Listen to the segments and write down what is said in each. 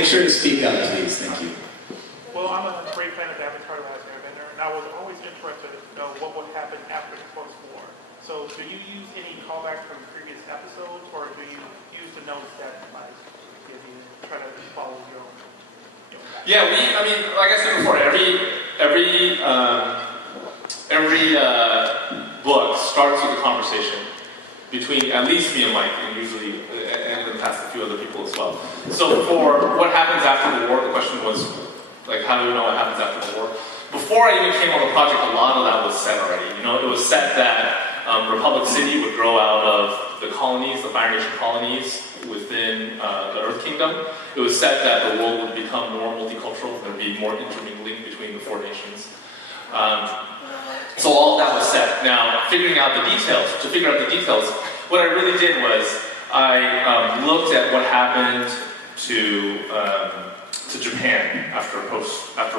make sure to speak up, please. Thank you. Well, I'm a great fan of the Avatar: The Last Airbender, and I was always interested to know what would happen after the post-war. So, do you use any callbacks from previous episodes, or do you use the notes that might give you try to follow your own? Yeah, I mean, like I said before, every book starts with a conversation between at least me and Mike, and usually, and in the past, a few other people as well. So for what happens after the war, the question was, like, how do we know what happens after the war? Before I even came on the project, a lot of that was set already. You know, it was set that Republic City would grow out of the colonies, the Fire Nation colonies within the Earth Kingdom. It was set that the world would become more multicultural. There would be more intermingling between the four nations. So all of that was set. Now, to figure out the details, what I really did was I looked at what happened to Japan after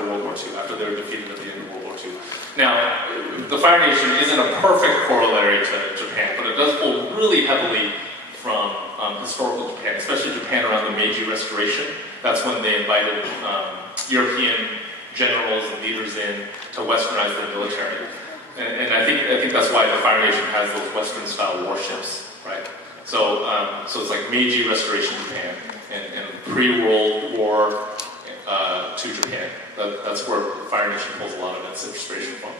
World War II, after they were defeated at the end of World War II. Now, the Fire Nation isn't a perfect corollary to Japan, but it does pull really heavily from historical Japan, especially Japan around the Meiji Restoration. That's when they invited European generals and leaders in to westernize their military. And I think that's why the Fire Nation has those Western-style warships, right? So it's like Meiji Restoration Japan and pre-World War to Japan. That's where the Fire Nation pulls a lot of its inspiration from.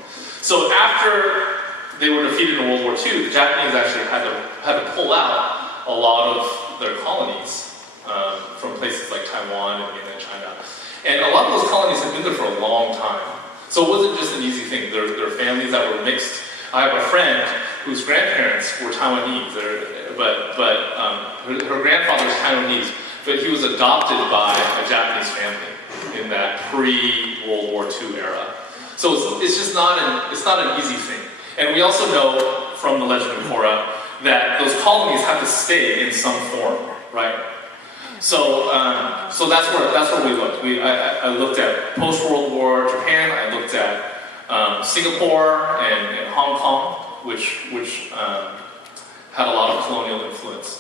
So after they were defeated in World War II, the Japanese actually had to pull out a lot of their colonies from places like Taiwan and mainland China. And a lot of those colonies had been there for a long time. So it wasn't just an easy thing. There were families that were mixed. I have a friend whose grandparents were Taiwanese, but her grandfather's Taiwanese, but he was adopted by a Japanese family in that pre-World War II era. So it's just not an easy thing. And we also know from the Legend of Korra that those colonies have to stay in some form, right? So that's where we looked. I looked at post-World War Japan. I looked at Singapore and Hong Kong, which had a lot of colonial influence.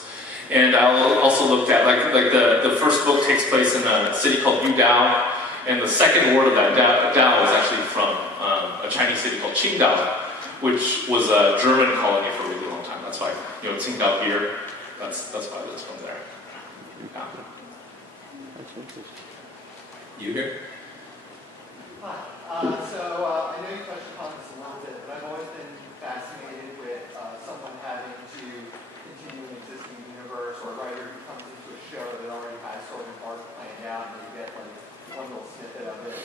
And I also looked at like the first book takes place in a city called Yudao, and the second word of that Dao is actually from a Chinese city called Qingdao, which was a German colony for a really long time. That's why Qingdao beer. That's why it was from there. Yeah. You here? Hi. So I know you touched upon this a little bit, but I've always been fascinated with someone having to continue an existing universe, or a writer who comes into a show that already has sort of an arc planned out, and you get like one little snippet of it.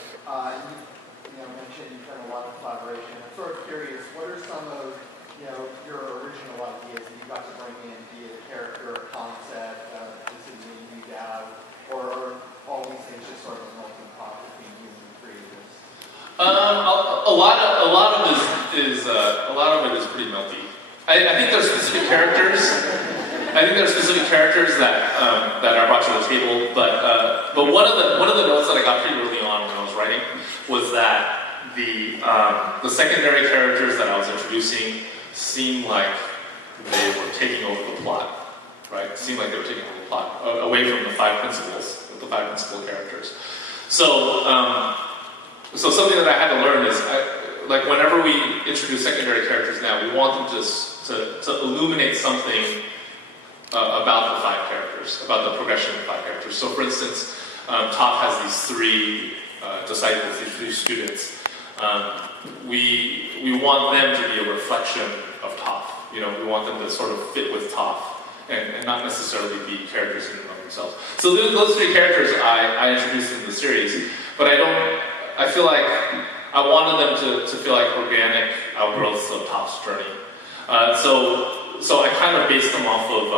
You mentioned you've done a lot of collaboration. I'm sort of curious, what are some of your original ideas that you got to bring in, be it a character, a concept, this is being used out, or all these things just sort of a melting pot between you and the creators? A lot of it is pretty melty. I think there's specific characters. I think there are specific characters that are brought to the table. But one of the notes that I got pretty early on when I was writing was that the secondary characters that I was introducing seemed like they were taking over the plot, right? It seemed like they were taking over the plot away from the five principal characters. So something that I had to learn is, like whenever we introduce secondary characters now, we want them to illuminate something about the five characters, about the progression of the five characters. So for instance, Toph has these three disciples, these three students. We want them to be a reflection of Toph. We want them to sort of fit with Toph and not necessarily be characters in and of themselves. So those three characters I introduced in the series, but I feel like I wanted them to feel like organic outgrowths of Toph's journey. So I kind of based them off of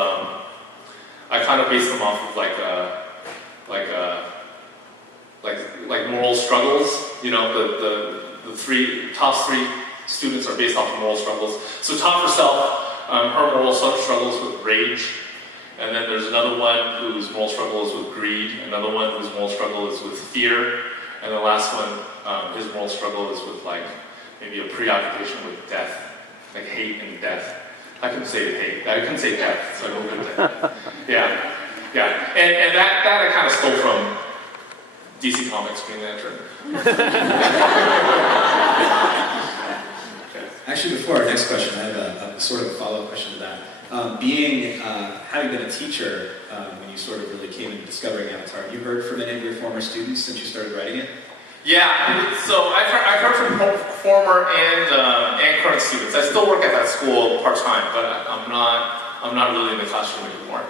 like moral struggles. Toph's three students are based off of moral struggles. So Toph herself, her moral struggles with rage, and then there's another one whose moral struggle is with greed, another one whose moral struggle is with fear, and the last one, his moral struggle is with maybe a preoccupation with death, like hate and death. I couldn't say hate. I couldn't say death, so I go with that. Yeah. And that I kind of stole DC Comics Green Lantern. Actually, before our next question, I have a sort of a follow-up question to that. Having been a teacher, when you sort of really came into discovering Avatar, have you heard from any of your former students since you started writing it? Yeah, so I've heard from former and current students. I still work at that school part-time, but I'm not really in the classroom anymore.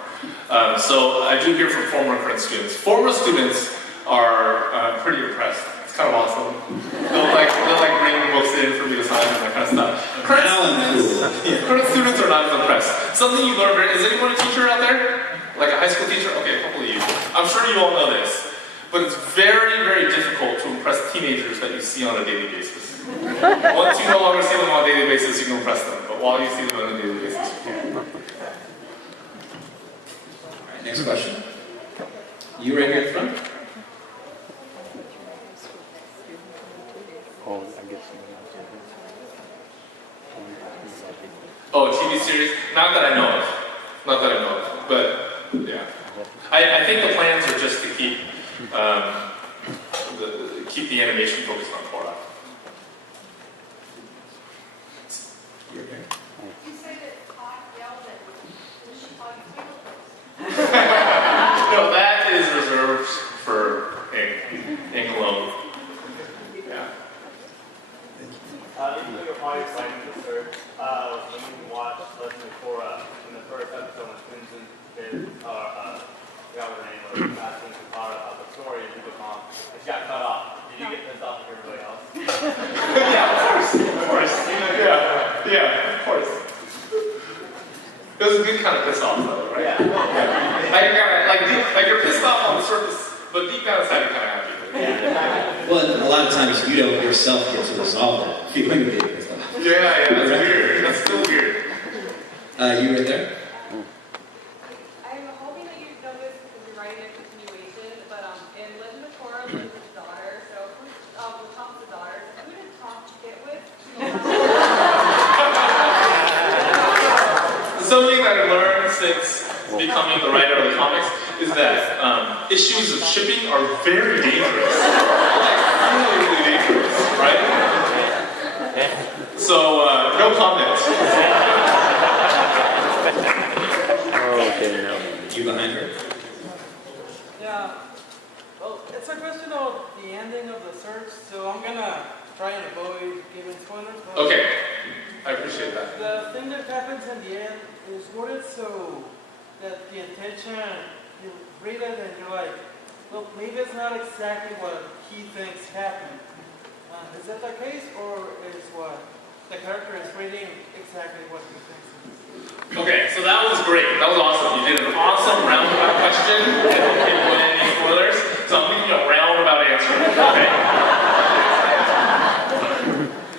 So I do hear from former and current students. Former students are pretty impressed. It's kind of awesome. They'll bring books in for me to sign and that kind of stuff. Current students are not as impressed. Something you learn, is anyone a teacher out there? Like a high school teacher? Okay, a couple of you. I'm sure you all know this. But it's very, very difficult to impress teenagers that you see on a daily basis. Once you no longer see them on a daily basis, you can impress them. But while you see them on a daily basis, you can't. All right, next question. You right here at the front? Oh, a TV series? Not that I know of. Not that I know of. But, yeah. I think the plans are just to keep the animation focused on Korra. You're here. You said that Hawk yelled at you. Does she call you Twinkle? No, that is reserved for Ing alone. Yeah. Even though you're probably excited to search, when you watch Legend of Korra, in the first episode when Quincy forgot what her name was, asking Katara about the story of the mom, and she got cut off. Did you get pissed off like everybody else? Yeah, of course. Yeah, of course. It was a good kind of piss off though, right? Yeah. Like you're pissed off on the surface, but deep down inside you're kind of happy. Well, a lot of times you don't yourself get to resolve that feeling of being pissed off. Yeah, that's weird. That's still weird. You right there? I'm hoping that you know this because you're writing a continuation, but in Legend of Korra, Liz's daughter, so with Tom's daughter, who did Tom get with? Something that I learned since becoming the writer of the comics is that issues of shipping are very dangerous. Like, really dangerous, right? So, no comments. Okay, no. You behind her? Yeah. Well, it's a question of the ending of the search, so I'm gonna try and avoid giving spoilers. But Okay, I appreciate that. the thing that happens in the end is worded so that the intention, you read it and you're like, well, maybe it's not exactly what he thinks happened. Is that the case, or is what the character is reading exactly what he thinks? Okay, so that was great. That was awesome. You did an awesome roundabout question. I didn't put any spoilers, so I'm giving you a roundabout answer. Okay.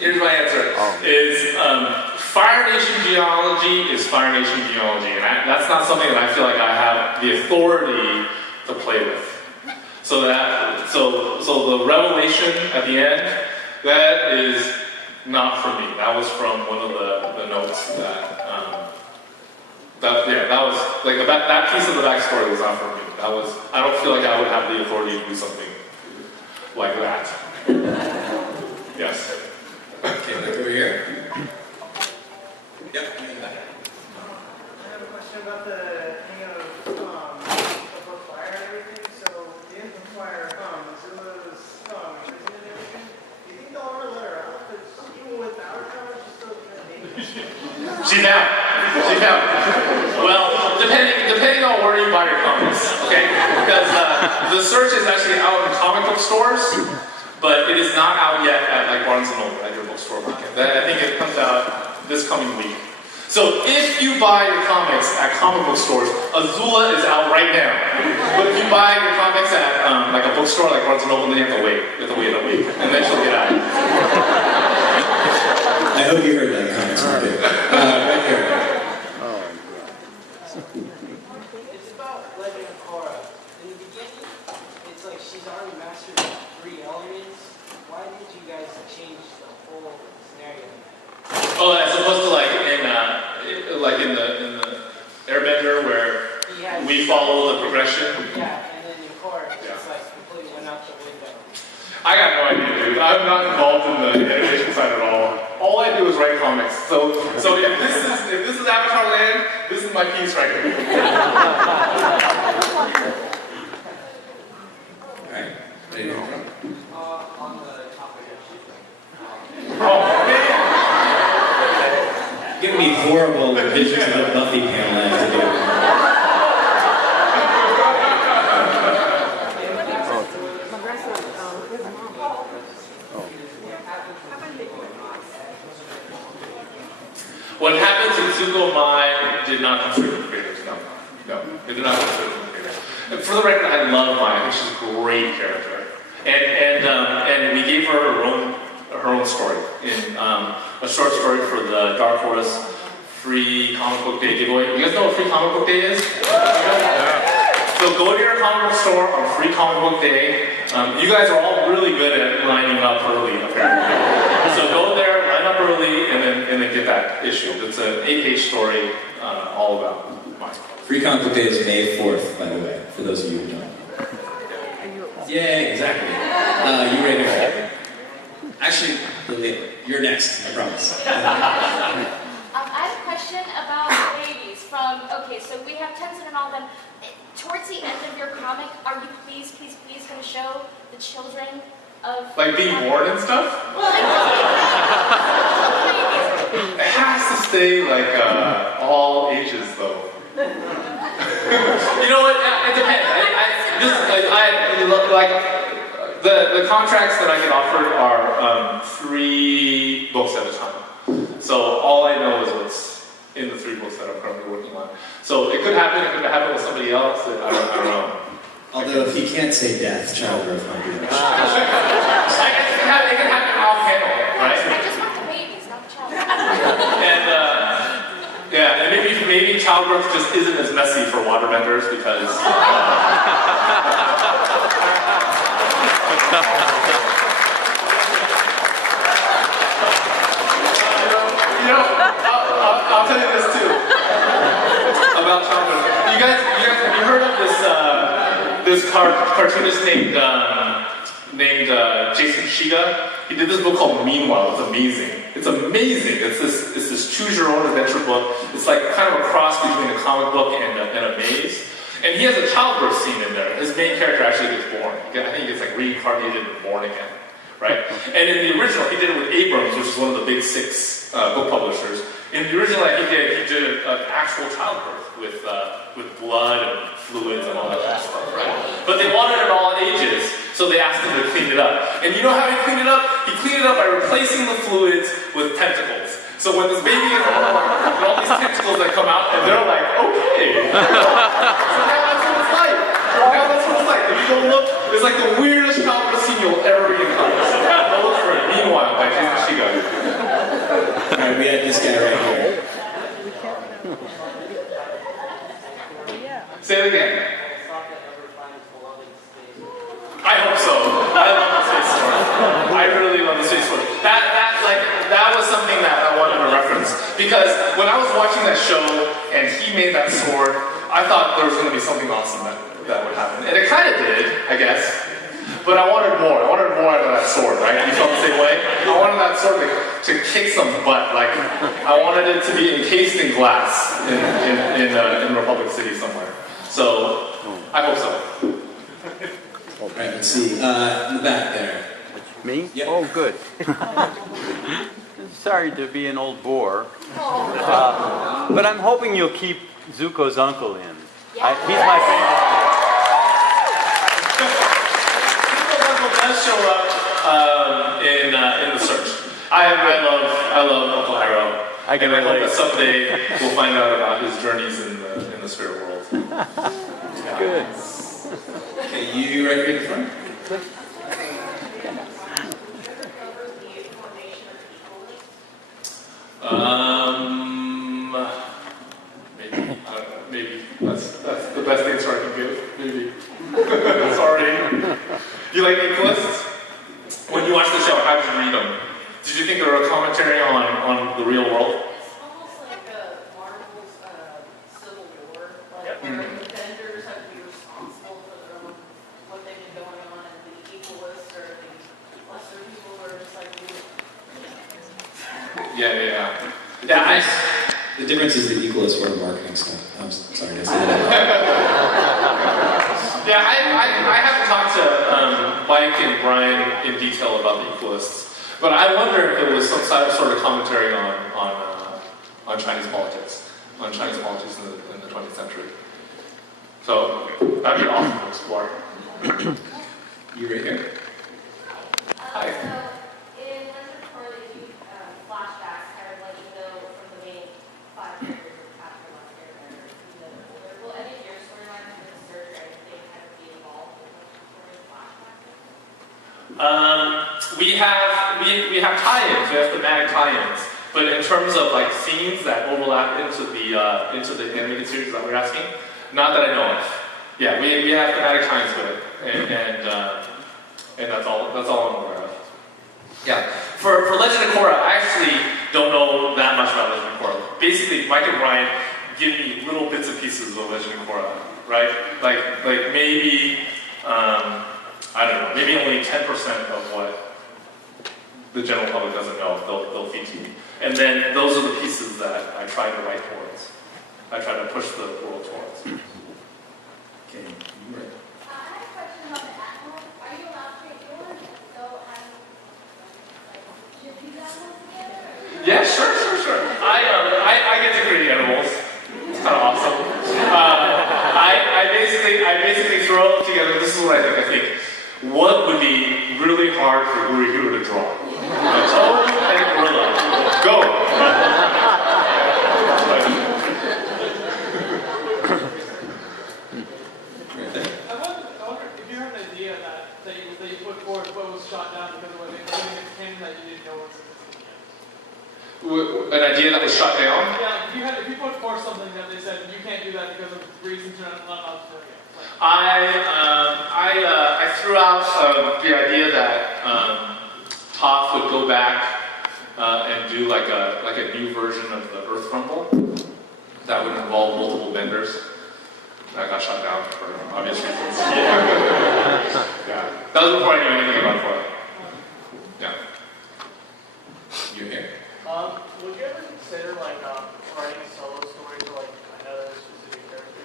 Here's my answer: is Fire Nation genealogy is Fire Nation genealogy, and that's not something that I feel like I have the authority to play with. So the revelation at the end, that is not from me. That was from one of the notes that was like that piece of the backstory was not from me. I don't feel like I would have the authority to do something like that. Yes. Okay, look over here. Yep, in the back. I have a question about the thing of book fire and everything. So at the end of fire, Zula's prison and everything. Do you think they'll ever let her out? Because even without her cover, she's still kind of dangerous. She's out. She's out. Well, depending on where you buy your comics, okay? Because the search is actually out in comic book stores, but it is not out yet at like Barnes & Noble at your bookstore weekend. I think it comes out this coming week. So if you buy your comics at comic book stores, Azula is out right now. But if you buy your comics at like a bookstore like Barnes & Noble, then you have to wait. You have to wait a week, and then she'll get out. I hope you heard that comics market. Right here. It's about Legend of Korra. In the beginning, it's like she's already mastered 3 elements. Why did you guys change the whole scenario? Oh, as opposed to like in the Airbender where we follow the progression. Yeah, and then in Korra, Yeah. it's like completely went out the I got no idea, dude. I'm not involved in the animation side at all. All I do is write comics. So if this is Avatar Land, this is my piece right here. Alright, ready to go? On the topic of Oh man! Giving me horrible visions of a Buffy panel I have to do. What happens in Zuko Mai did not come straight from the creators. No, it did not come straight from the creators. And for the record, I love Mai. I think she's a great character, and we gave her her own story in a short story for the Dark Horse Free Comic Book Day giveaway. You guys know what Free Comic Book Day is? So go to your comic book store on Free Comic Book Day. You guys are all really good at lining up early, apparently. So go there, line up early, and then get that issue. It's an 8-page story all about my story. Free Comic Book Day is May 4th, by the way, for those of you who don't. Yeah, exactly. You ready to go? Actually, Lily, you're next, I promise. I have a question about babies okay, so we have Tenzin and all of them. Towards the end of your comic, are you please going to show the children of... Like being born and stuff? Well, like... It has to stay like all ages though. You know what? It depends. The contracts that I get offered are 3 books at a time. So all I know is what's in the 3 books that I'm currently working on. So it could happen. It could happen with somebody else. I don't know. Although if you can't say death, childbirth might be an issue. I guess it can happen off panel, right? I just want the babies, not the child. And maybe childbirth just isn't as messy for waterbenders because. I'll tell you this too about childbirth. You guys, have you heard of this cartoonist named Jason Shiga? He did this book called Meanwhile. It's amazing. It's amazing. It's this choose your own adventure book. It's like kind of a cross between a comic book and a maze. And he has a childbirth scene in there. His main character actually gets born. I think he gets like reincarnated and born again, right? And in the original, he did it with Abrams, which is one of the big 6 book publishers. In the original, he did an actual childbirth with blood and fluids and all that kind of stuff, right? But they wanted it all ages, so they asked him to clean it up. And you know how he cleaned it up? He cleaned it up by replacing the fluids with tentacles. So when this baby is born, all these tentacles that come out, and they're like, okay. So now that's what it's like. If you go look, it's like the weirdest childbirth scene you'll ever encounter. Go look for it. Meanwhile, by Jason Shiga. Alright, we had this guy right here. Say it again. I hope so. I love the space story. I really love the space story. That was something that I wanted to reference. Because when I was watching that show and he made that sword, I thought there was going to be something awesome that would happen. And it kind of did, I guess. But I wanted more. I wanted more out of that sword, right? You felt the same way? I wanted that sword to kick some butt. Like, I wanted it to be encased in glass in Republic City somewhere. So, I hope so. Alright, let's see. In the back there. Me? Yep. Oh, good. Sorry to be an old bore, but I'm hoping you'll keep Zuko's uncle in. He's my favorite. Zuko's uncle does show up in the search. I love Uncle Iroh. I can and I hope relate. that someday we'll find out about his journeys in the spirit world. Good. Okay, you right here in the front? Maybe. I don't know. Maybe. That's the best answer I can give. Maybe. Sorry. You like Nicholas? When you watched the show, how did you read them? Did you think they were a commentary on the real world? It's almost like Marvel's Civil War, like where the defenders have to be responsible for what they've been going on, and the equalists are the Yeah. The difference is the equal is sort of marketing stuff. I'm sorry, did I say that? Yeah, I haven't talked to Mike and Brian in detail about the equalists, but I wonder if it was some sort of commentary on Chinese politics, in the 20th century. So that'd be awesome to explore. You right here. Hi. So, in Legend of Korra, they do flashbacks, kind of let you know from the main 5 characters of Captain Last Airbender, even though they're older. Will any of your storylines with Surge or anything kind of be involved in the flashbacks? We have tie-ins, we have thematic tie-ins, but in terms of like scenes that overlap into the animated series that we're asking, not that I know of. Yeah, we have thematic tie-ins with it, and that's all I'm aware of. Yeah, for Legend of Korra, I actually don't know that much about Legend of Korra. Basically, Mike and Brian give me little bits and pieces of Legend of Korra, right? Like maybe I don't know, maybe only 10% of what the general public doesn't know, they'll feed to me. And then those are the pieces that I try to write towards. I try to push the world towards. Okay, you right. I have a question about the animals. Are you allowed to take yours? So should we do that one together? Yeah, sure. I get to create animals. It's kind of awesome. I basically throw together. This is what I think. What would be really hard for Guru to draw? A toad and a gorilla. Go. I wonder if you have an idea that you put forward but was shot down because of what they came that you didn't know was existing yet. An idea that was shot down? Yeah, if you put forth something that they said you can't do that because of reasons you're not allowed to do it. I threw out the idea that Toph would go back and do like a new version of the Earth Rumble that would involve multiple benders. That got shot down for obvious reasons. Yeah. That was before I knew anything about Korra. Yeah. You're here. Would you ever consider writing a solo story for another specific character?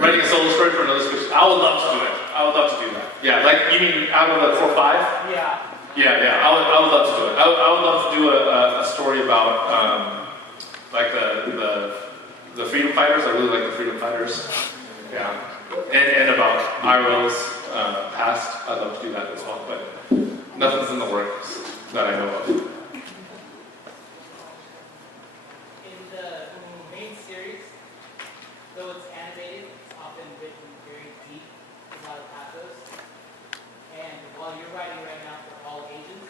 Writing a solo story for another specific. I would love to do it. I would love to do that. Yeah, like you mean out of the core 5? Yeah. Yeah. I would love to do it. I would love to do a story about the freedom fighters. I really like the freedom fighters. Yeah, and about Iroh's past. I'd love to do that as well, but nothing's in the works that I know of. In the main series, though it's animated, it's often written very deep, a lot of pathos. And while you're writing right now for all ages,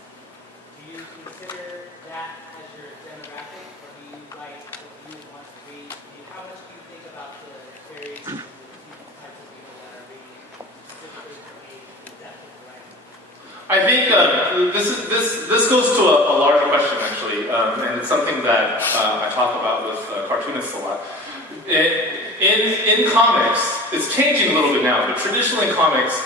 do you consider that as your demographic, or do you write what you want to read? How much do you think about the various types of people that are reading specifically for age, the depth of the writing? I think this goes to a larger question actually, and it's something that I talk about with cartoonists a lot. In comics, it's changing a little bit now, but traditionally in comics,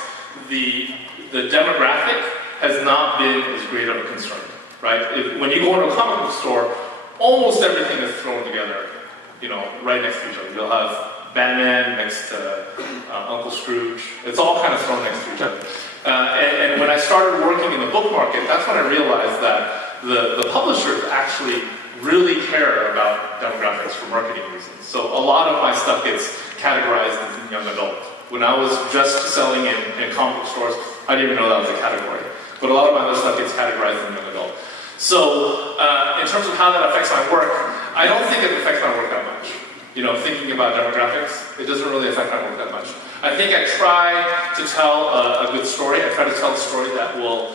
the demographic has not been as great of a concern, right? When you go into a comic book store, almost everything is thrown together, right next to each other. You'll have Batman next to Uncle Scrooge. It's all kind of thrown next to each other. And when I started working in the book market, that's when I realized that the publishers actually really care about demographics for marketing reasons. So a lot of my stuff gets categorized as young adult. When I was just selling in comic book stores, I didn't even know that was a category. But a lot of my other stuff gets categorized as young adult. So in terms of how that affects my work, I don't think it affects my work that much. Thinking about demographics, it doesn't really affect my work that much. I think I try to tell a good story. I try to tell a story that will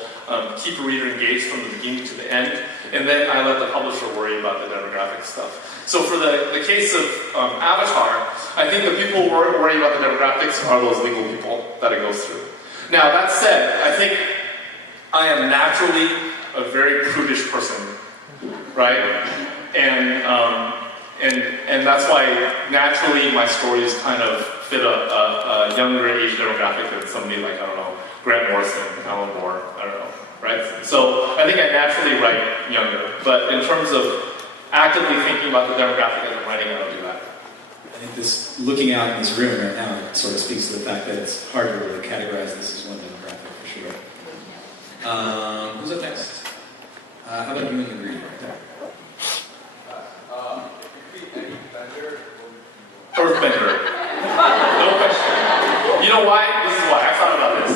keep a reader engaged from the beginning to the end, and then I let the publisher worry about the demographic stuff. So for the case of Avatar, I think the people who worry about the demographics are those legal people that it goes through. Now that said, I think I am naturally a very prudish person, right? And that's why naturally my stories kind of fit a younger age demographic than somebody like, I don't know, Grant Morrison, Alan Moore, I don't know, right? So I think I naturally write younger, but in terms of actively thinking about the demographic as I'm writing, I don't do that. I think this, looking out in this room right now, sort of speaks to the fact that it's hard to really categorize this as one demographic for sure. Who's up next? How about you and the green right there? Earthbender. No question. You know why? This is why. I thought about this.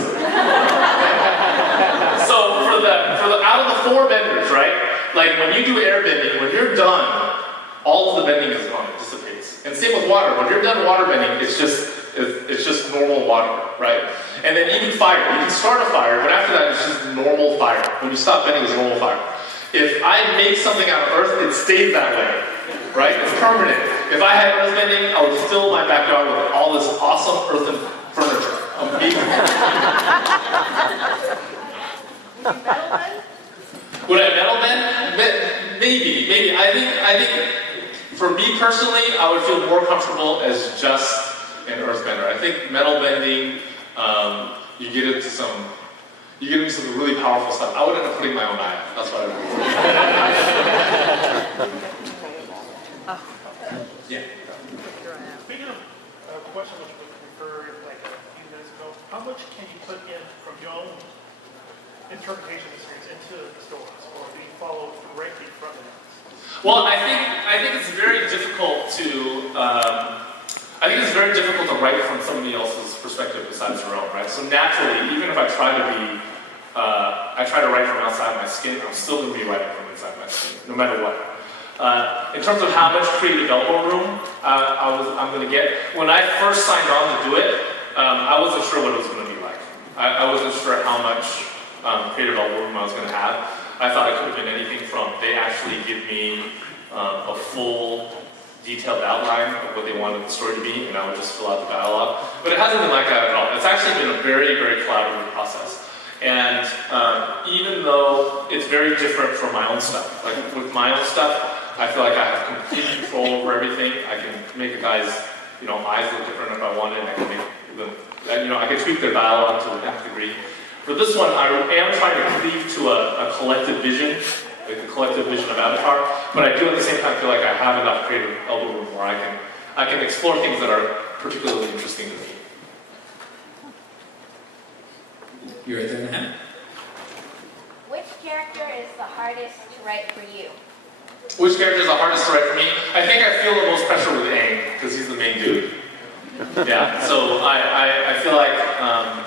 So for the out of the 4 benders, right? Like when you do air bending, when you're done, all of the bending is gone. It dissipates. And same with water. When you're done water bending, it's just normal water, right? And then even fire. You can start a fire, but after that, it's just normal fire. When you stop bending, it's normal fire. If I make something out of earth, it stays that way, right? It's permanent. If I had earth bending, I would fill my backyard with all this awesome earthen furniture. Would I metal bend? Maybe. I think for me personally, I would feel more comfortable as just an earth bender. I think metal bending, you get into some really powerful stuff. I would end up putting my own eye out. That's what I would do. Yeah. Speaking of a question which was referred like a few minutes ago, how much can you put in from your own interpretation experience into the stories, or do you follow directly from it? Well, I think it's very difficult to write from somebody else's perspective besides your own, right? So naturally, even if I try to write from outside my skin, I'm still going to be writing from inside my skin, no matter what. In terms of how much creative elbow room I'm going to get, when I first signed on to do it, I wasn't sure what it was going to be like. I wasn't sure how much creative elbow room I was going to have. I thought it could have been anything from they actually give me a full detailed outline of what they wanted the story to be, and I would just fill out the dialogue. But it hasn't been like that at all. It's actually been a very, very collaborative process. And even though it's very different from my own stuff, like with my own stuff, I feel like I have complete control over everything. I can make a guy's, eyes look different if I wanted. I can make them, I can tweak their dialogue to the nth degree. For this one, I am trying to cleave to a collective vision, like the collective vision of Avatar, but I do at the same time feel like I have enough creative elbow room where I can explore things that are particularly interesting to me. You're right there, Hannah. Which character is the hardest to write for you? Which character is the hardest to write for me? I think I feel the most pressure with Aang, because he's the main dude. Yeah, so I feel like I'm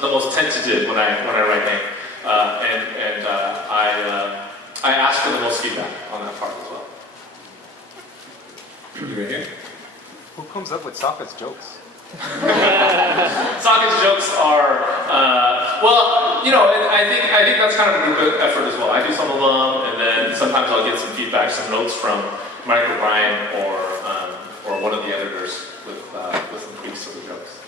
the most tentative when I write Aang. I ask for the most feedback on that part as well. You right here. Who comes up with Sokka's jokes? Sokka's jokes are, I think that's kind of a group effort as well. I do some of them, and then sometimes I'll get some feedback, some notes from Mike O'Brien or one of the editors with some tweaks to the jokes.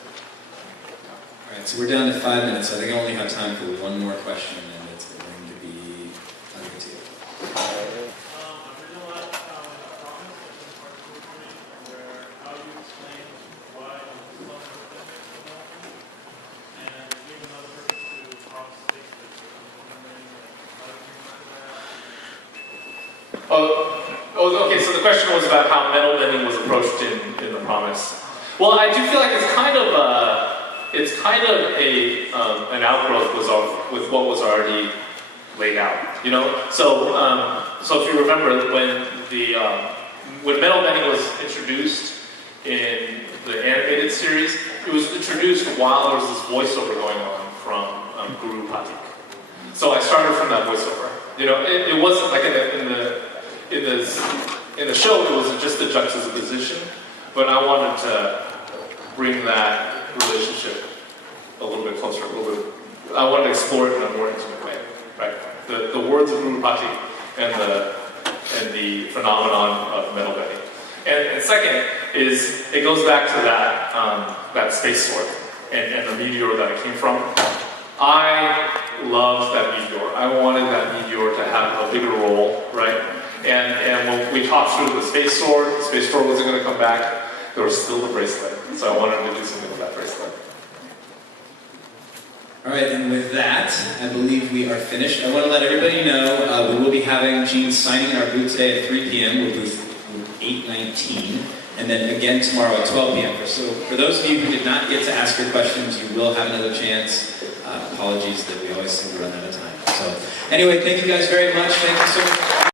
All right, so we're down to 5 minutes. So I think I only have time for one more question, and it's going to be under to you. Okay, so the question was about how metal bending was approached in The Promise. Well, I do feel like it's kind of an outgrowth with what was already laid out, So if you remember when metal bending was introduced in the animated series, it was introduced while there was this voiceover going on from Guru Patik. So I started from that voiceover. It wasn't like in the show, it was just a juxtaposition, but I wanted to bring that relationship a little bit closer, I wanted to explore it in a more intimate way, right? The words of Guru Patik and the phenomenon of metal bending. And second is, it goes back to that space sword and the meteor that it came from. I loved that meteor. I wanted that meteor to have a bigger role, right? And when we talked through the space sword wasn't going to come back. There was still the bracelet. So I wanted to do something with that bracelet. I believe we are finished. I want to let everybody know we will be having Gene signing in our booth today at 3 p.m. with booth 819, and then again tomorrow at 12 p.m. So for those of you who did not get to ask your questions, you will have another chance. Apologies that we always seem to run out of time. So anyway, thank you guys very much. Thank you so much.